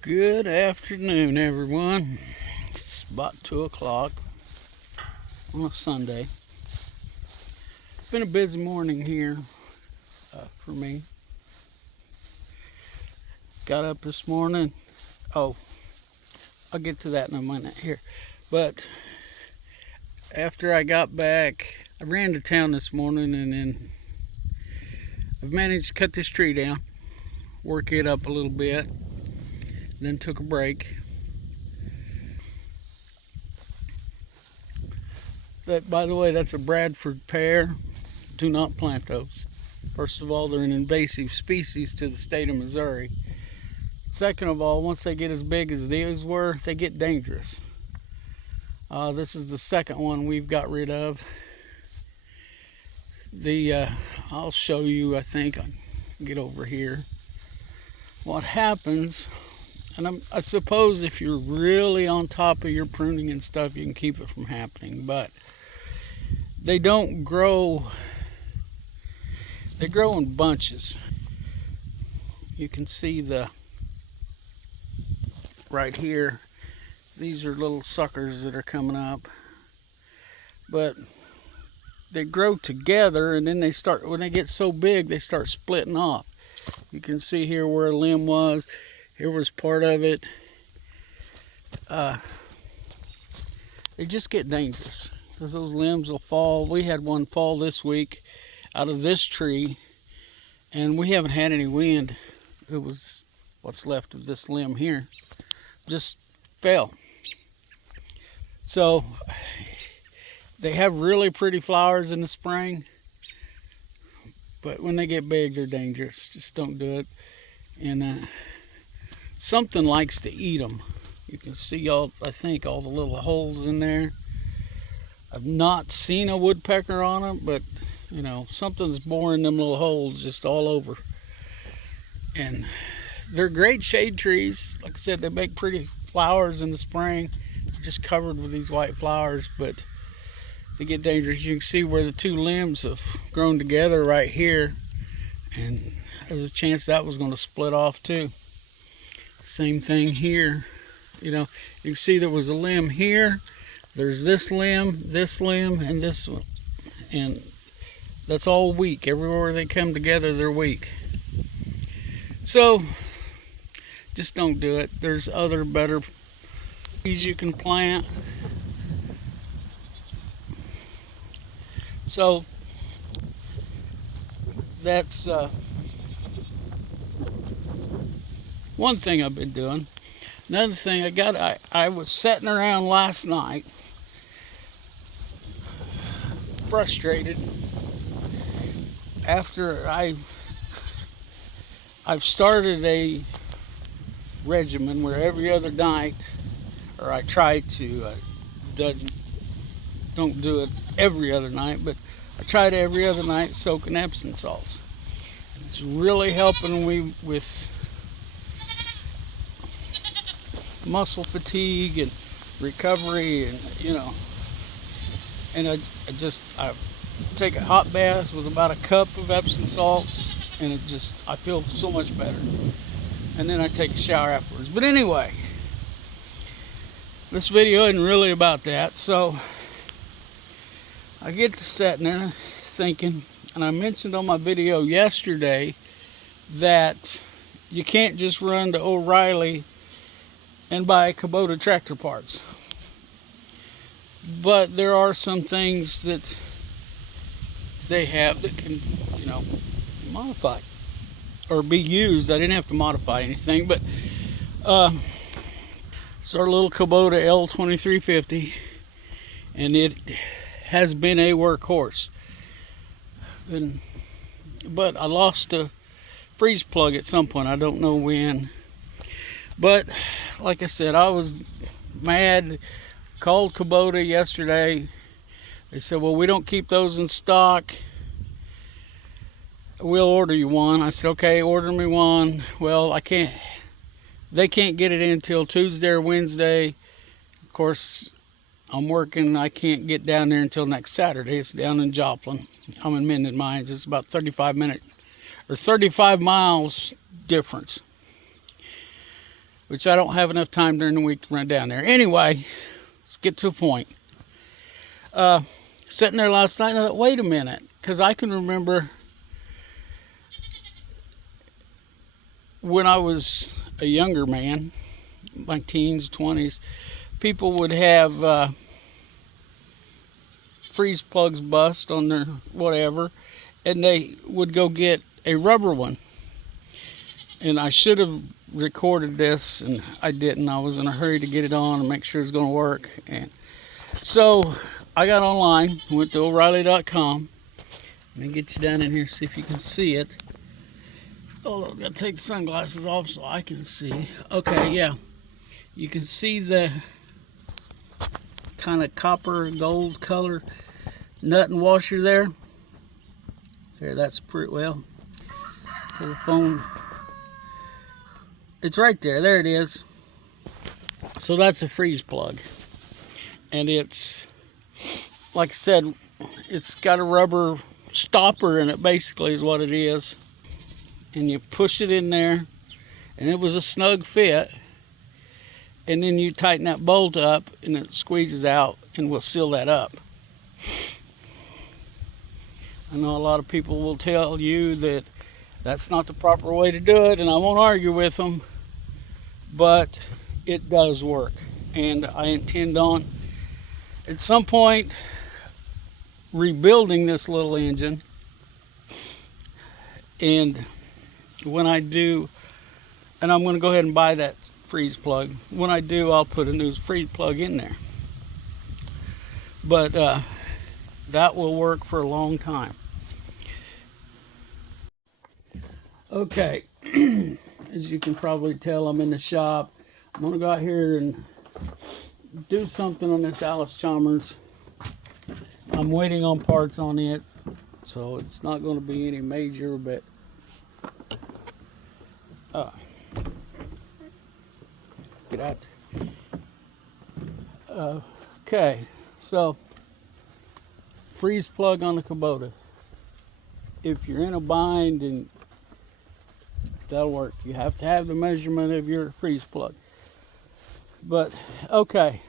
Good afternoon, everyone. It's about 2 o'clock on a Sunday. It's been a busy morning here for me. Got up this morning. Oh, I'll get to that in a minute here. But after I got back, I ran to town this morning and then I've managed to cut this tree down, work it up a little bit, then took a break. That, by the way, that's a Bradford pear. Do not plant those. First of all, they're an invasive species to the state of Missouri. Second of all, once they get as big as these were, they get dangerous. This is the second one we've got rid of. I'll show you, I think. I can get over here. What happens, and I suppose if you're really on top of your pruning and stuff, you can keep it from happening, but they don't grow. They grow in bunches. You can see right here, these are little suckers that are coming up, but they grow together and then when they get so big, they start splitting off. You can see here where a limb was. Here was part of it. They just get dangerous because those limbs will fall. We had one fall this week out of this tree, and we haven't had any wind. It was what's left of this limb here. Just fell. So they have really pretty flowers in the spring, but when they get big, they're dangerous. Just don't do it. And something likes to eat them. You can see I think all the little holes in there. I've not seen a woodpecker on them, but you know, something's boring them little holes just all over. And they're great shade trees. Like I said, they make pretty flowers in the spring. They're just covered with these white flowers, but they get dangerous. You can see where the two limbs have grown together right here, and there's a chance that was going to split off too. Same thing here. You know, you can see there was a limb here. There's this limb, and this one. And that's all weak. Everywhere they come together, they're weak. So, just don't do it. There's other better trees you can plant. So, that's one thing I've been doing. Another thing I was sitting around last night, frustrated after I've started a regimen where every other night, or I try to, don't do it every other night, but I try to every other night soak in Epsom salts. It's really helping me with muscle fatigue and recovery, and you know, and I take a hot bath with about a cup of Epsom salts, and I feel so much better. And then I take a shower afterwards. But anyway, this video isn't really about that. So I get to sitting there thinking, and I mentioned on my video yesterday that you can't just run to O'Reilly and buy Kubota tractor parts. But there are some things that they have that can, you know, modify or be used. I didn't have to modify anything, but it's our little Kubota L2350, and it has been a workhorse. But I lost a freeze plug at some point. I don't know when. But like I said, I was mad. Called Kubota yesterday. They said, well, we don't keep those in stock. We'll order you one. I said, okay, order me one. Well, they can't get it in until Tuesday or Wednesday. Of course, I'm working. I can't get down there until next Saturday. It's down in Joplin. I'm in Minden Mines. It's about 35 miles difference. which I don't have enough time during the week to run down there. Anyway, let's get to a point. Sitting there last night, and I thought, wait a minute, because I can remember when I was a younger man, my teens, 20s, people would have freeze plugs bust on their whatever, and they would go get a rubber one. And I should have recorded this, and I didn't. I was in a hurry to get it on and make sure it's going to work. And so I got online, went to O'Reilly.com. Let me get you down in here, see if you can see it. Oh, I've got to take the sunglasses off so I can see. Okay, yeah. You can see the kind of copper gold color nut and washer there. There, that's pretty well. For the phone. It's right there. There it is. So that's a freeze plug. And it's, like I said, it's got a rubber stopper in it, basically, is what it is. And you push it in there, and it was a snug fit. And then you tighten that bolt up, and it squeezes out, and we'll seal that up. I know a lot of people will tell you that that's not the proper way to do it, and I won't argue with them, but it does work. And I intend on, at some point, rebuilding this little engine. And when I do, and I'm going to go ahead and buy that freeze plug. When I do, I'll put a new freeze plug in there. But that will work for a long time. Okay, as you can probably tell, I'm in the shop. I'm going to go out here and do something on this Allis-Chalmers. I'm waiting on parts on it, so it's not going to be any major, but get out. Okay, so freeze plug on the Kubota. If you're in a bind, and that'll work. You have to have the measurement of your freeze plug. But okay,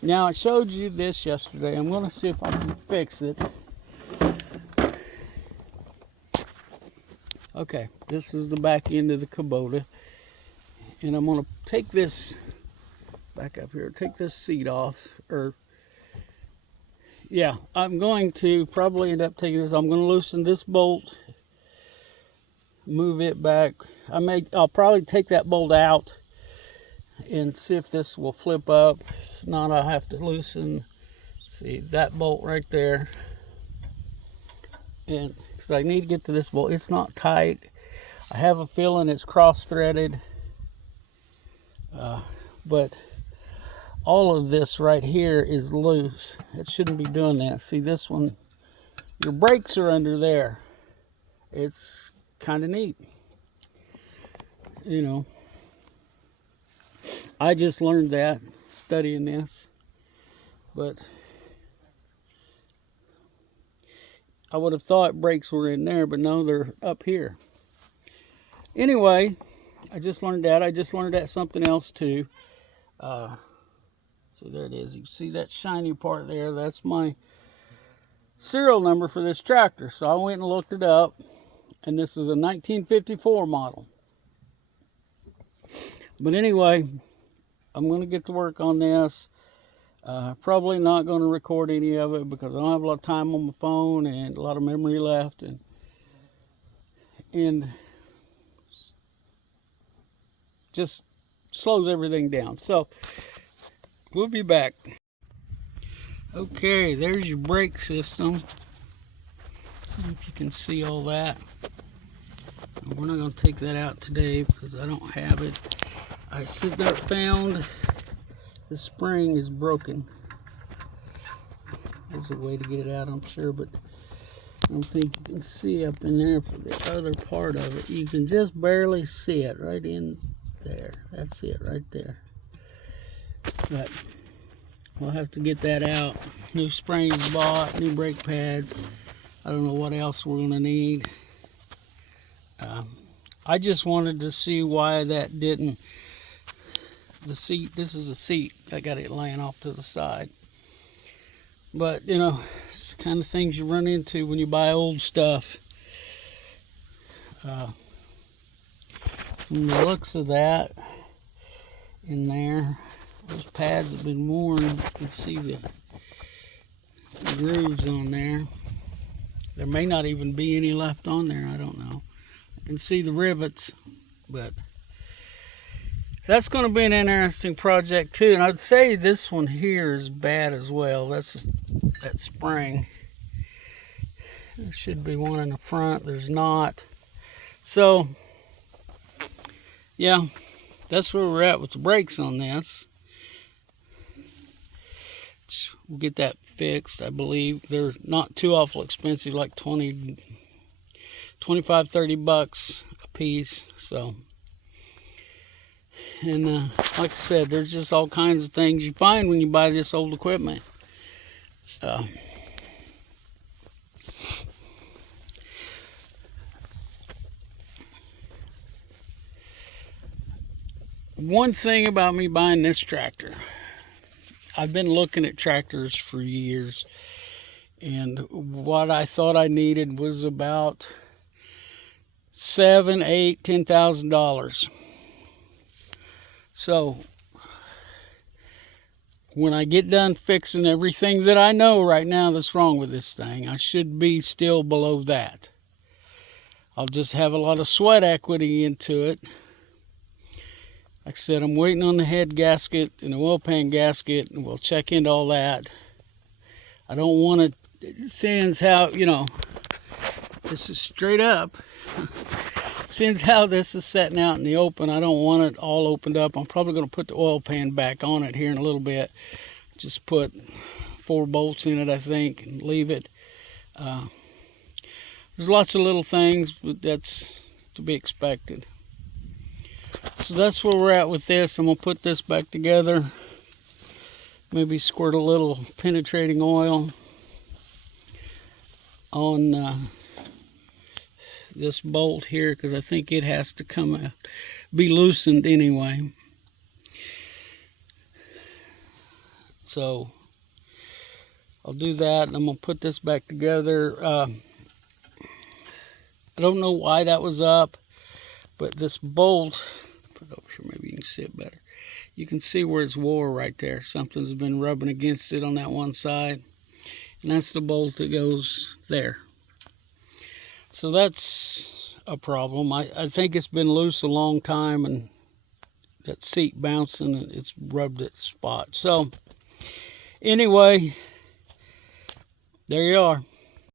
now I showed you this yesterday. I'm going to see if I can fix it. Okay, this is the back end of the Kubota, and I'm going to take this back up here, take this seat off, or yeah, I'm going to probably end up taking this. I'm going to loosen this bolt, move it back. I'll probably take that bolt out and see if this will flip up. If not, I'll have to loosen, see, that bolt right there. And because I need to get to this bolt, it's not tight. I have a feeling it's cross-threaded, but all of this right here is loose. It shouldn't be doing that. See, this one, your brakes are under there. It's kind of neat, you know. I just learned that studying this, but I would have thought brakes were in there, but no, they're up here. Anyway, I just learned that. I just learned that something else too. So there it is. You can see that shiny part there. That's my serial number for this tractor. So I went and looked it up, and this is a 1954 model. But anyway, I'm going to get to work on this. Probably not going to record any of it because I don't have a lot of time on my phone and a lot of memory left, and just slows everything down. So we'll be back. Okay, there's your brake system. If you can see all that. We're not going to take that out today because I don't have it. I found the spring is broken. There's a way to get it out, I'm sure, but I don't think you can see up in there for the other part of it. You can just barely see it right in there. That's it right there. But we'll have to get that out. New springs bought, new brake pads. I don't know what else we're going to need. I just wanted to see why that didn't the seat. This is the seat. I got it laying off to the side. But, you know, it's the kind of things you run into when you buy old stuff. From the looks of that in there, those pads have been worn. You can see the grooves on there. There may not even be any left on there. I don't know. I can see the rivets, but that's going to be an interesting project too. And I'd say this one here is bad as well. That's that spring. There should be one in the front. There's not. So, yeah, that's where we're at with the brakes on this. We'll get that fixed, I believe. They're not too awful expensive, like 25, 30 bucks a piece. So, and like I said, there's just all kinds of things you find when you buy this old equipment. One thing about me buying this tractor, I've been looking at tractors for years, and what I thought I needed was about $7,000, $8,000, $10,000. So when I get done fixing everything that I know right now that's wrong with this thing, I should be still below that. I'll just have a lot of sweat equity into it. Like I said, I'm waiting on the head gasket and the oil pan gasket, and we'll check into all that. I don't want to, since how, you know, this is straight up. Since how this is setting out in the open, I don't want it all opened up. I'm probably going to put the oil pan back on it here in a little bit. Just put 4 bolts in it, I think, and leave it. There's lots of little things, but that's to be expected. So that's where we're at with this. I'm going to put this back together. Maybe squirt a little penetrating oil on this bolt here, because I think it has to come out, be loosened anyway. So I'll do that, and I'm going to put this back together. I don't know why that was up, but this bolt, put it over here, maybe you can see it better. You can see where it's wore right there. Something's been rubbing against it on that one side. And that's the bolt that goes there. So that's a problem. I think it's been loose a long time, and that seat bouncing, it's rubbed its spot. So anyway, there you are.